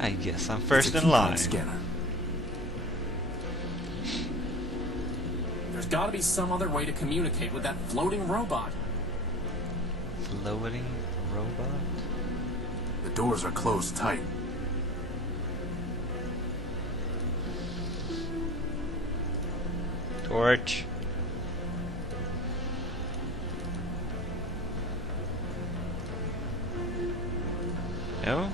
I guess I'm first in line. Scanner. There's gotta be some other way to communicate with that floating robot. Floating robot? The doors are closed tight. Torch. No?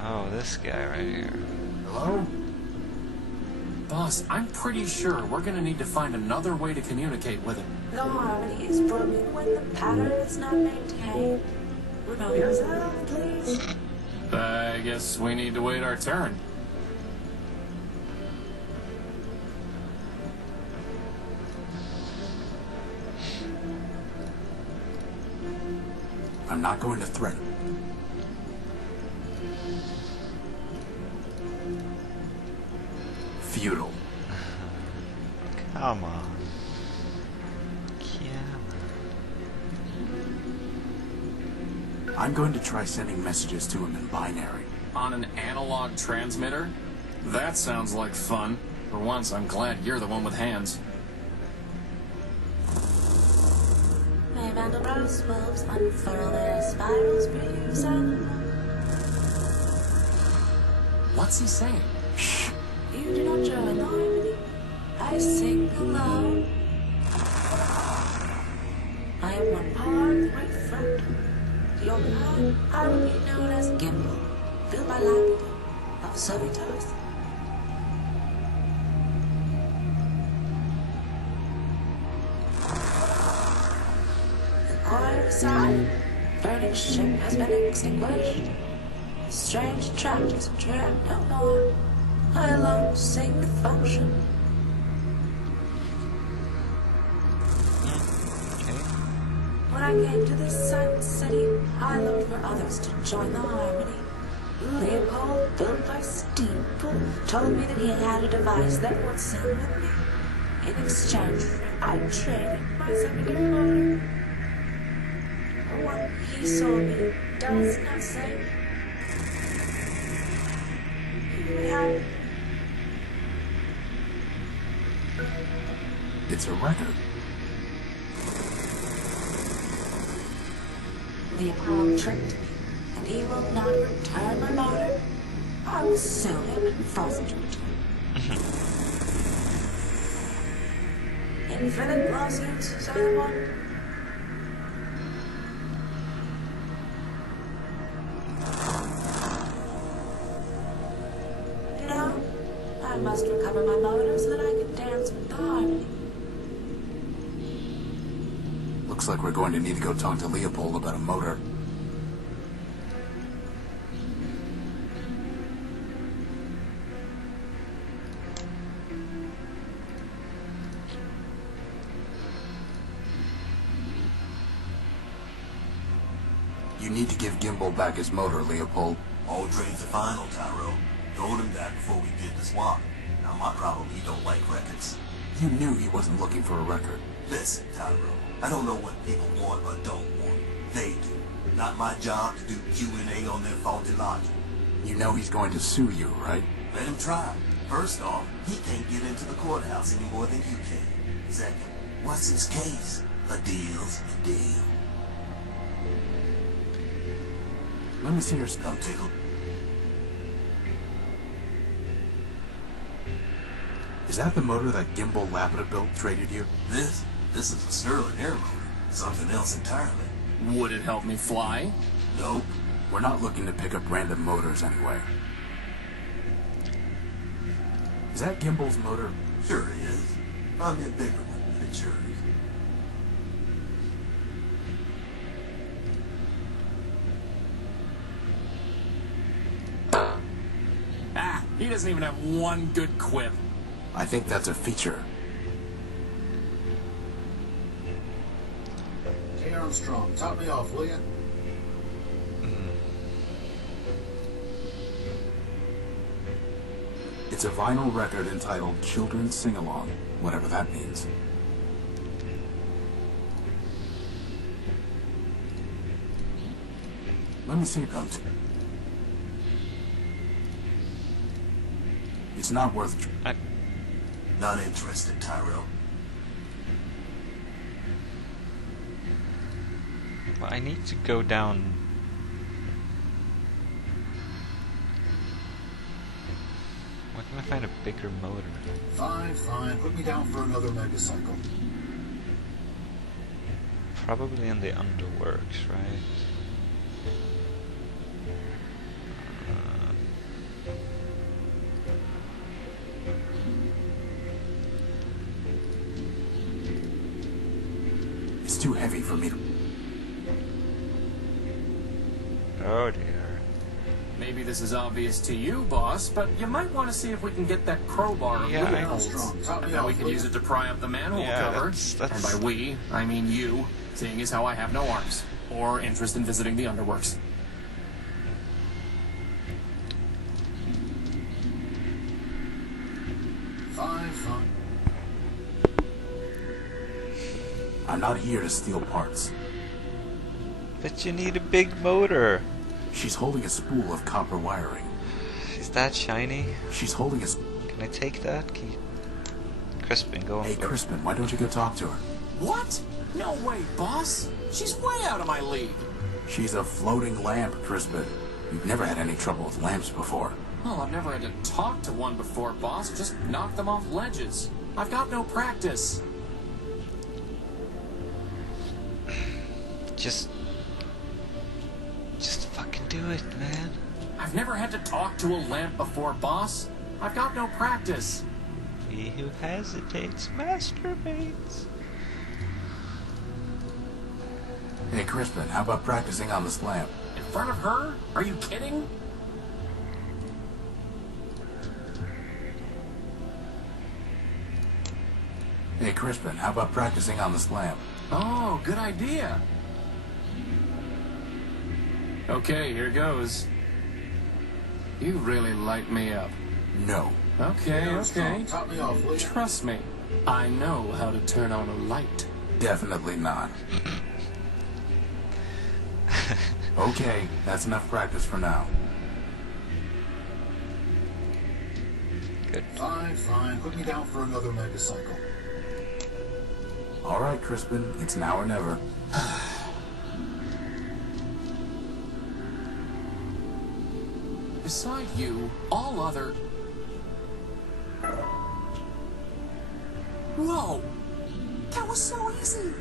Oh, this guy right here. Hello? Boss, I'm pretty sure we're gonna need to find another way to communicate with him. The harmony is broken when the pattern is not maintained. Remove yourself, please. I guess we need to wait our turn. I'm not going to threaten. Futile. Come on. I'm going to try sending messages to him in binary. On an analog transmitter? That sounds like fun. For once, I'm glad you're the one with hands. May Mandelbrot's wolves unfurl their spirals for you, son. What's he saying? Shh. You do not join the harmony. I sing alone. I am one part of the great front. To your behind, I will be known as Gimbal, built by Lapidus of Sovitas. The choir is silent. Burning ship has been extinguished. The strange tract is a dream no more. I alone sing the function. When I came to this silent city, I looked for others to join the harmony. Leopold, built by Steampool, told me that he had a device that would sing with me. In exchange, I traded my secondary motor. What he sold me does not say. Here we have it. It's a record. Leopold tricked me, and he will not return my motor. I will sue him and force him to return. Infinite lawsuits, someone. You know, I must recover my motor so that I can dance with the harmony. Looks like we're going to need to go talk to Leopold about a motor. You need to give Gimbal back his motor, Leopold. All trades are final, Tyro. Told him that before we did the swap. Now my problem, he don't like records. You knew he wasn't looking for a record. Listen, Tyro, I don't know what people want or don't want. They do. Not my job to do Q&A on their faulty logic. You know he's going to sue you, right? Let him try. First off, he can't get into the courthouse any more than you can. Second, what's his case? A deal's a deal. Let me see your stuff. I'm tickled. Is that the motor that Gimbal Lapidus built traded you? This is a Sterling air motor. Something else entirely. Would it help me fly? Nope. We're not looking to pick up random motors anyway. Is that Gimbal's motor? Sure it is. I'm a bigger one, but it's yours. Ah, he doesn't even have one good quip. I think that's a feature. Hey Armstrong, top me off, will ya? It's a vinyl record entitled Children's Sing-Along, whatever that means. Let me see those. It's not worth... Not interested, Tyrell. Well, I need to go down. Where can I find a bigger motor? Fine, fine. Put me down for another megacycle. Probably in the underworks, right? It's too heavy for me to... Oh dear. Maybe this is obvious to you, boss, but you might want to see if we can get that crowbar Yeah, of I- Leopold's. And then we could use it to pry up the manhole Yeah, cover. that's- And by we, I mean you, seeing as how I have no arms or interest in visiting the underworks. Fine, fine. I'm not here to steal parts. But you need a big motor. She's holding a spool of copper wiring. Is that shiny? She's holding a... Can I take that? Can you... Crispin, go on. Hey, Crispin, why don't you go talk to her? What? No way, boss. She's way out of my league. She's a floating lamp, Crispin. You've never had any trouble with lamps before. Well, I've never had to talk to one before, boss. Just knock them off ledges. I've got no practice. Just fucking do it, man. I've never had to talk to a lamp before, boss. I've got no practice. He who hesitates masturbates. Hey, Crispin, how about practicing on this lamp? In front of her? Are you kidding? Hey, Crispin, how about practicing on this lamp? Oh, good idea. Okay, here goes. You really light me up. No. Okay, okay. Top me off, will you? Trust me, I know how to turn on a light. Definitely not. Okay, that's enough practice for now. Good. Fine, fine. Put me down for another megacycle. All right, Crispin, it's now or never. Beside you, all other... Whoa! That was so easy!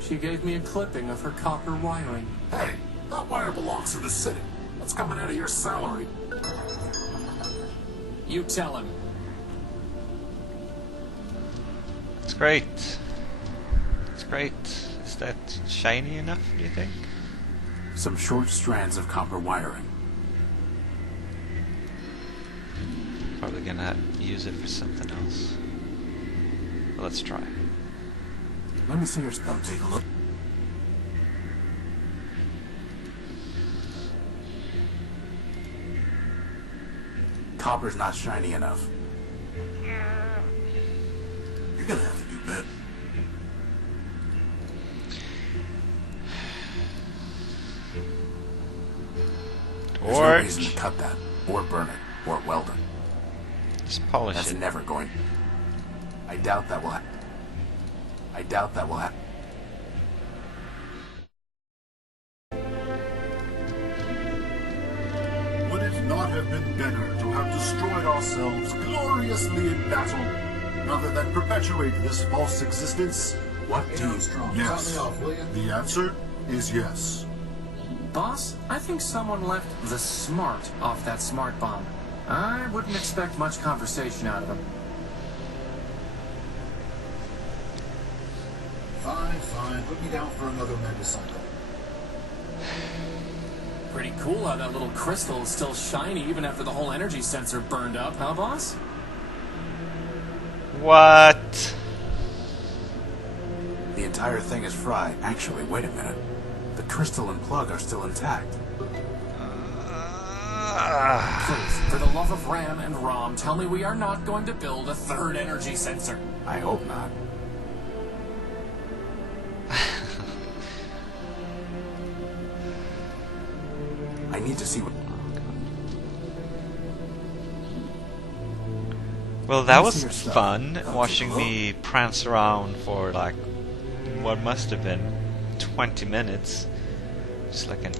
She gave me a clipping of her copper wiring. Hey, that wire belongs to the city. That's coming out of your salary. You tell him. It's great. It's great. Is that shiny enough, do you think? Some short strands of copper wiring. Probably gonna use it for something else. But let's try. Let me see your stuff. Take a look. Copper's not shiny enough. You're gonna have to do better. There's no Or reason to cut that, or burn it, or weld it. just polish That's it. never going. I doubt that will happen. I doubt that will happen. Would it not have been better to have destroyed ourselves gloriously in battle, rather than perpetuate this false existence? What do you... Armstrong, Yes. top me off, will you? The answer is yes. Boss, I think someone left the smart off that smart bomb. I wouldn't expect much conversation out of him. Fine, fine. Put me down for another megacycle. Pretty cool how that little crystal is still shiny even after the whole energy sensor burned up, huh, boss? What? The entire thing is fried. Actually, wait a minute. The crystal and plug are still intact. Please, for the love of Ram and Rom, tell me we are not going to build a third energy sensor. I hope not. I need to see what... Well, that Let me was see your stuff. fun, I'll watching take a look. me prance around for like what must have been 20 minutes. Just like an...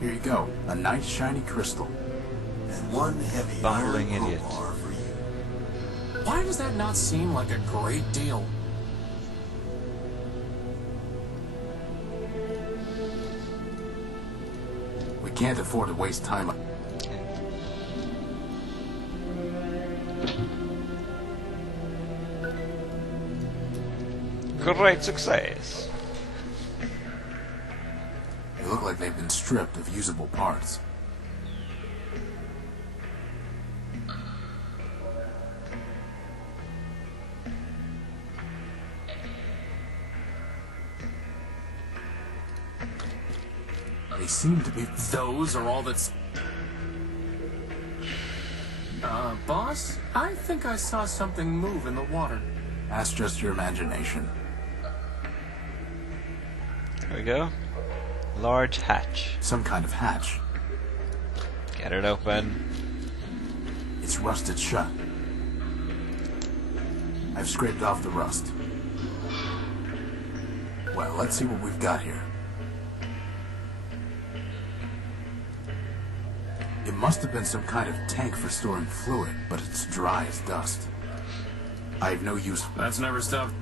Here you go. A nice shiny crystal. And one heavy Bumbling iron idiot. crowbar for you. Why does that not seem like a great deal? We can't afford to waste time. Great success! They look like they've been stripped of usable parts. They seem to be... Those are all that's... boss? I think I saw something move in the water. That's just your imagination. Here we go. Large hatch. Some kind of hatch. Get it open. It's rusted shut. I've scraped off the rust. Well, let's see what we've got here. It must have been some kind of tank for storing fluid, but it's dry as dust. I have no use for That's never stopped.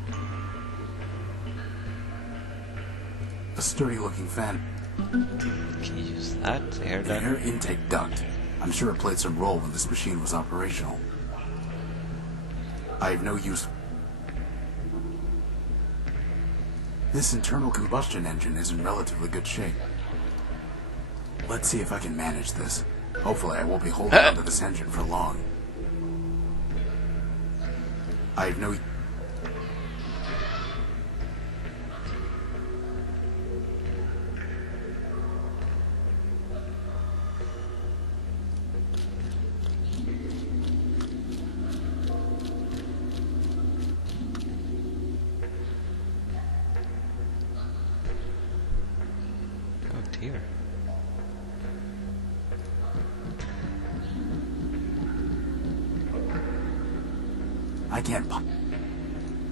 a sturdy-looking fan. Can you use that? Air The duct? air intake duct. I'm sure it played some role when this machine was operational. I have no use. This internal combustion engine is in relatively good shape. Let's see if I can manage this. Hopefully I won't be holding onto this engine for long. I have no... Oh dear.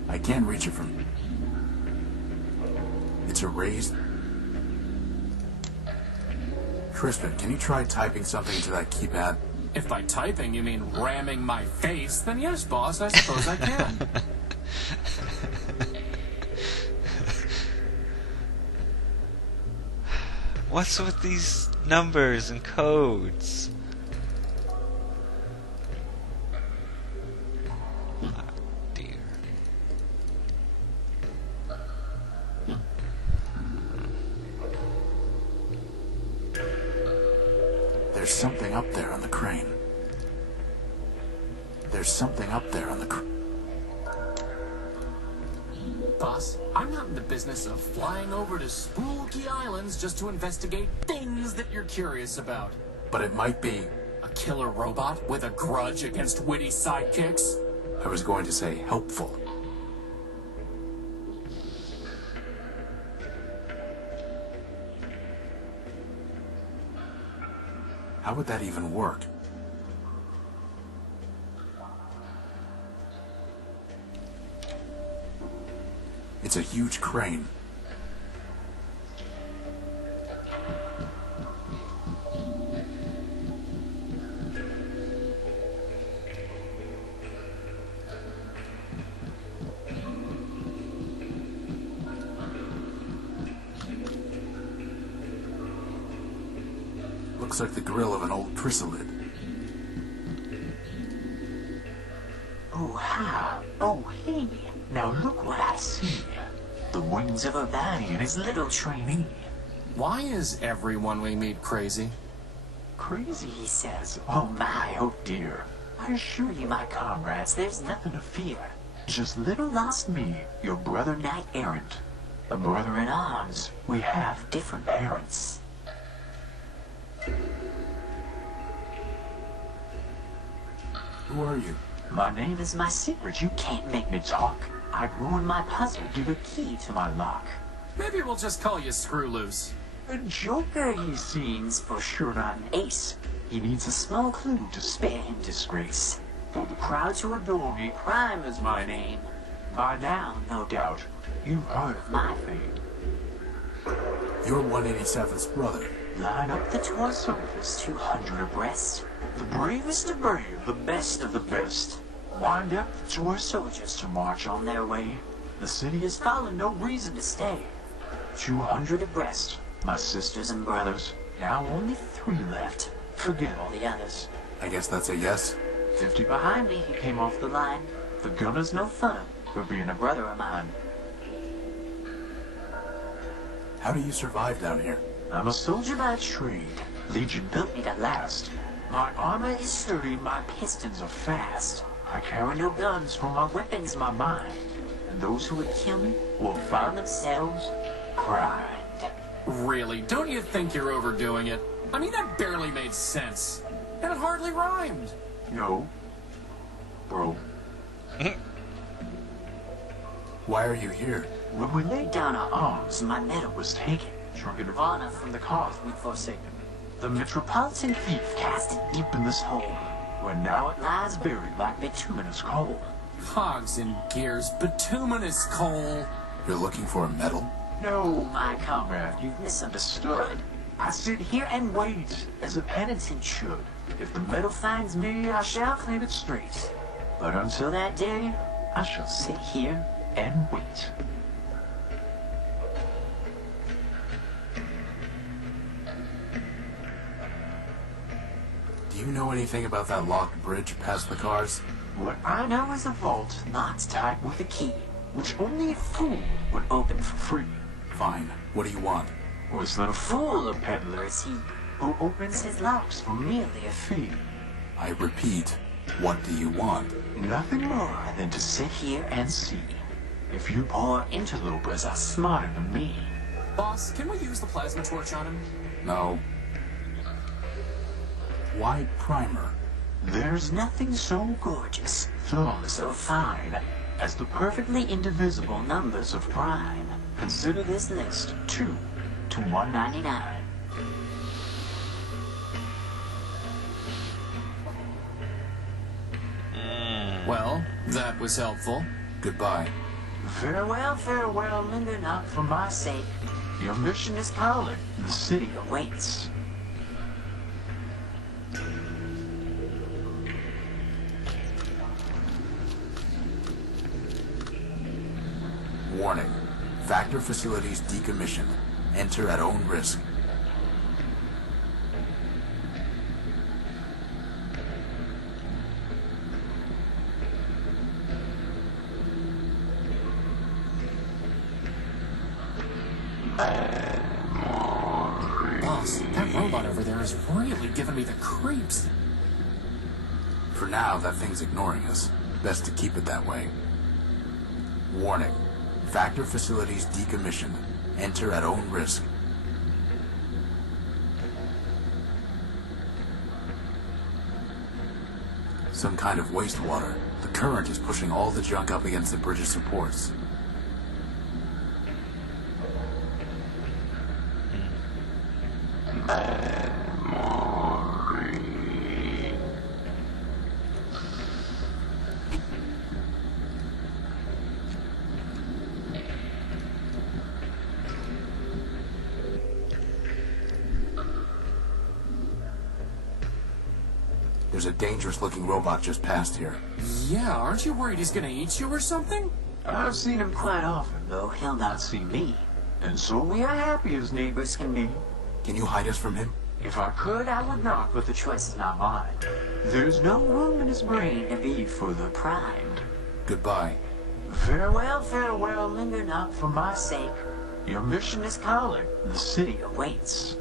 I can't reach it from... It's a raised... Crispin, can you try typing something into that keypad? If by typing you mean ramming my face, then yes, boss, I suppose I can. What's with these numbers and codes? Oh dear. There's something up there on the crane. There's something up there on the crane. Boss, I'm not in the business of flying over to spooky islands just to investigate things that you're curious about. But it might be... A killer robot with a grudge against witty sidekicks? I was going to say helpful. How would that even work? It's a huge crane. Looks like the grill of an old chrysalid. Oh, hi. Oh, hey. Now look what I see. The wings of a vine and his little trainee. Why is everyone we meet crazy? Crazy, he says. Oh my, oh dear. I assure you, my comrades, there's nothing to fear. Just little lost me, your brother knight-errant. A brother in arms. We have different parents. Who are you? My name is my secret. You can't make me talk. I'd ruin my puzzle, give a key to my lock. Maybe we'll just call you Screw Loose. A joker, he seems, for sure not an ace. He needs a small clue to spare him disgrace. For the crowd to adore me, Prime is my name. By now, no doubt, you've heard of my fame. You're 187's brother. Line up the tour soldiers, 200 abreast. The bravest of brave, the best of the best. Wind up the tour soldiers to march on their way. The city has fallen, no reason to stay. 200 abreast, my sisters and brothers. Now only 3 left. Forget all the others. I guess that's a yes? 50 behind me, he came off the line. The gunner's no fun for being a brother of mine. How do you survive down here? I'm a soldier by trade. Legion built me to last. My armor is sturdy, my pistons are fast. I carry no guns, for my weapon's my mind. And those who would kill me will find themselves primed. Really? Don't you think you're overdoing it? I mean, that barely made sense. And it hardly rhymed. No. Bro. Why are you here? When we laid down our arms, my medal was taken. Drunken of honor from the cause we'd forsaken. The metropolitan thief cast it deep in this hole, where now it lies buried like bituminous coal. Cogs and gears, bituminous coal. You're looking for a medal? No, my comrade, you've misunderstood. I sit here and wait, as a penitent should. If the medal finds me, I shall claim it straight. But until that day, I shall sit here and wait. Do you know anything about that locked bridge past the cars? What I know is a vault locked tight with a key, which only a fool would open for free. Fine. What do you want? Was not a fool, a peddler is he, who opens his locks for merely a fee. I repeat, what do you want? Nothing more than to sit here and see if you poor interlopers are smarter than me. Boss, can we use the plasma torch on him? No. Why Primer? There's nothing so gorgeous, flawless or fine, as the perfectly indivisible numbers of prime. Consider this list 2 to 199. Well, that was helpful. Goodbye. Farewell, farewell, linger not for my sake. Your mission is calling, the city awaits. Warning. Factor facilities decommissioned. Enter at own risk. Boss, that robot over there is really giving me the creeps. For now, that thing's ignoring us. Best to keep it that way. Warning. Factor facilities decommissioned. Enter at own risk. Some kind of wastewater. The current is pushing all the junk up against the bridge's supports. There's a dangerous-looking robot just past here. Yeah, aren't you worried he's gonna eat you or something? I've seen him quite often, though he'll not see me. And so we are happy as neighbors can be. Can you hide us from him? If I could, I would not, but the choice is not mine. There's no room in his brain to be further primed. Goodbye. Farewell, farewell, linger not for my sake. Your mission is calling, the city awaits.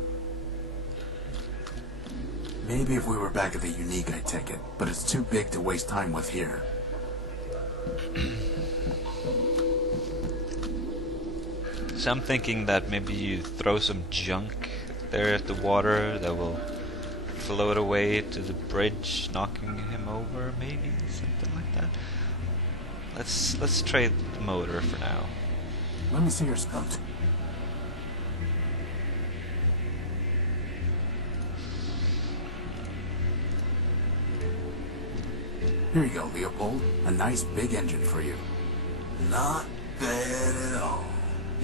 Maybe if we were back at the Unique, I'd take it. But it's too big to waste time with here. So I'm thinking that maybe you throw some junk there at the water that will float away to the bridge, knocking him over, maybe something like that. Let's trade the motor for now. Let me see your stunt. Here you go, Leopold. A nice big engine for you. Not bad at all.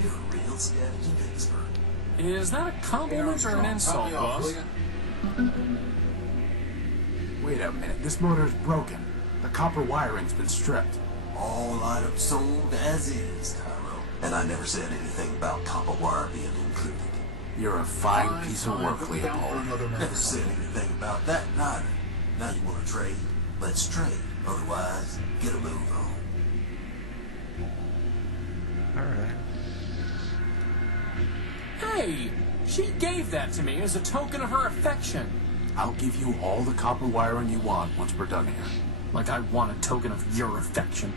You're a real scavenging expert. Is that a compliment or an insult, boss? Wait a minute, this motor's broken. The copper wiring's been stripped. All items sold as is, Cairo. And I never said anything about copper wire being included. You're a fine piece of work, Leopold. Never said anything about that, neither. Now you want to trade? Let's trade. Otherwise, get a move on. Alright. Hey! She gave that to me as a token of her affection. I'll give you all the copper wiring you want once we're done here. Like I want a token of your affection.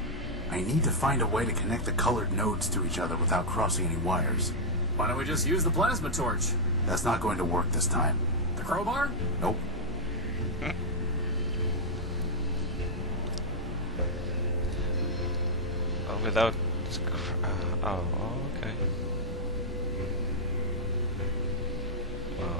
I need to find a way to connect the colored nodes to each other without crossing any wires. Why don't we just use the plasma torch? That's not going to work this time. The crowbar? Nope. Oh, without... oh, okay. Well...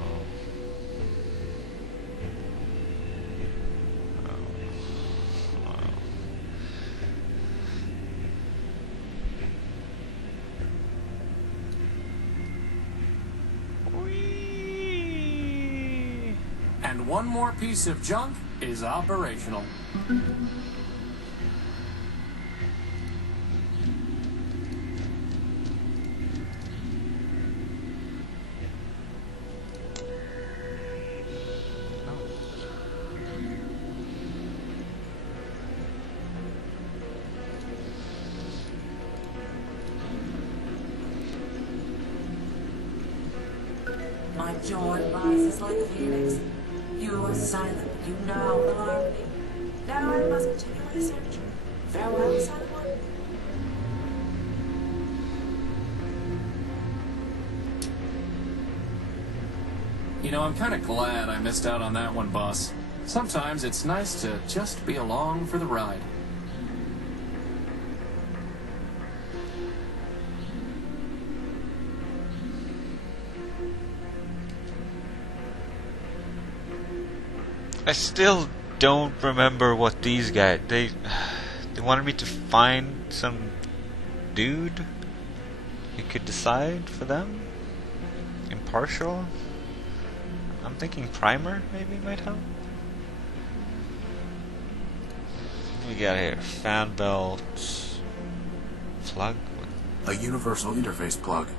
And one more piece of junk is operational. My joy rises like a phoenix. You are silent, you know the harmony. Now I must continue my search. Farewell, silent one. You know, I'm kind of glad I missed out on that one, boss. Sometimes it's nice to just be along for the ride. I still don't remember what these guys... They wanted me to find some dude who could decide for them? Impartial? I'm thinking Primer maybe might help? What we got here? Fan belt... Plug? A universal interface plug.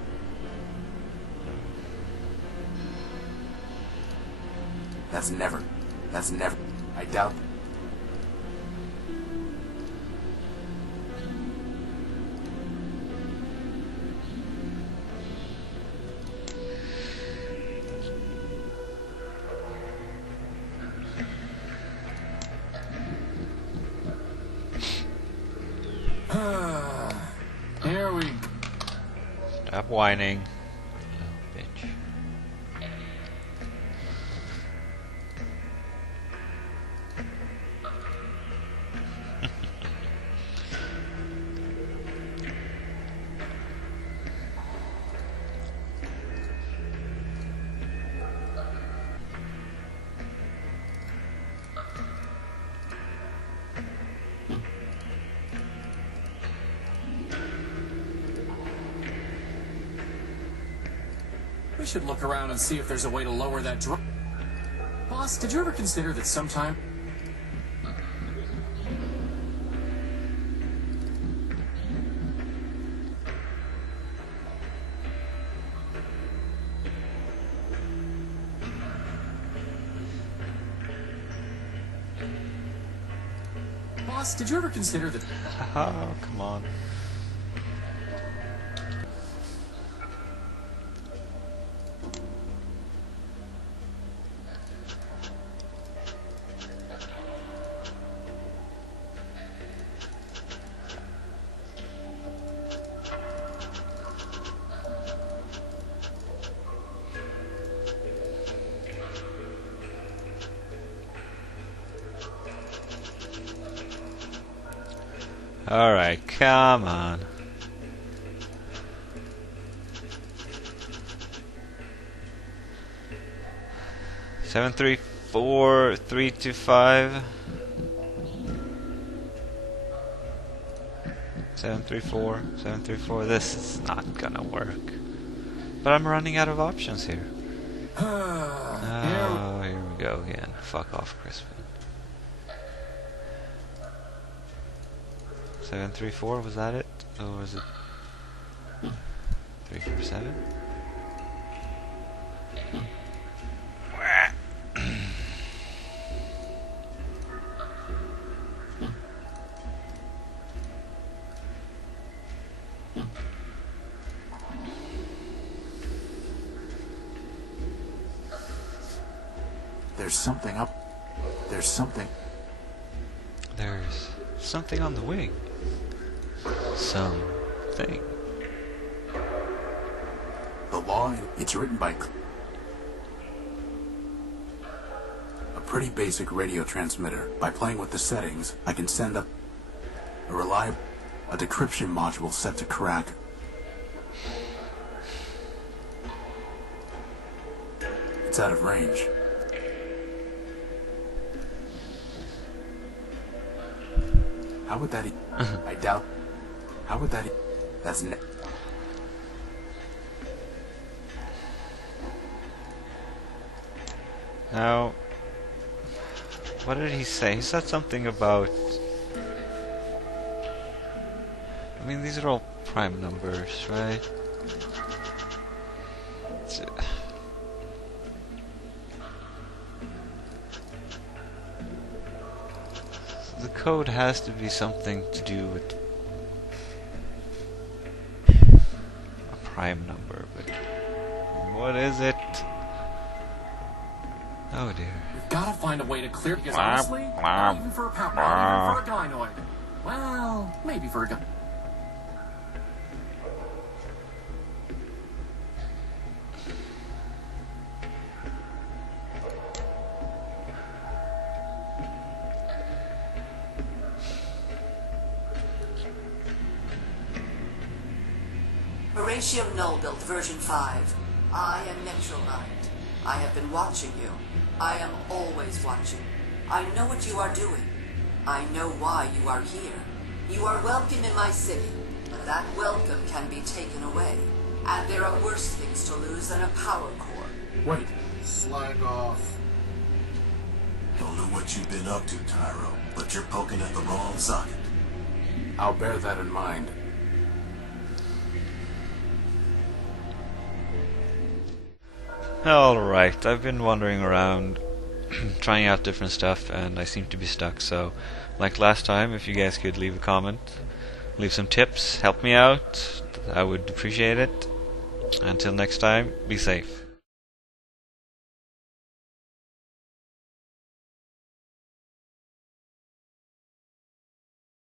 That's never... I doubt... Here we... Stop whining. Little bitch. We should look around and see if there's a way to lower that drop. Boss, did you ever consider that sometime... Boss, did you ever consider that... Oh, come on. Alright, come on. Seven, 3, 4, 3, 2, 5. 734, 734. This is not gonna work. But I'm running out of options here. Oh, here we go again. Fuck off, Crispin. 734, was that it? Or was it 347? There's something up. There's something. There's something on the wing. Something. The law, it's written by a pretty basic radio transmitter. By playing with the settings, I can send up a decryption module set to crack. It's out of range. How would that I doubt. How would that that's Now, what did he say? He said something about... I mean, these are all prime numbers, right? The code has to be something to do with a prime number, but what is it? Oh dear. We've got to find a way to clear, because honestly, not even for a power, not even for a gynoid. Well, maybe for a guy. Horatio Null built version 5. I am Metrolight. I have been watching you. I am always watching. I know what you are doing. I know why you are here. You are welcome in my city, but that welcome can be taken away. And there are worse things to lose than a power core. Wait. Slag off. Don't know what you've been up to, Tyro, but you're poking at the wrong socket. I'll bear that in mind. Alright, I've been wandering around trying out different stuff and I seem to be stuck, so like last time, if you guys could leave a comment, leave some tips, help me out, I would appreciate it. Until next time, be safe.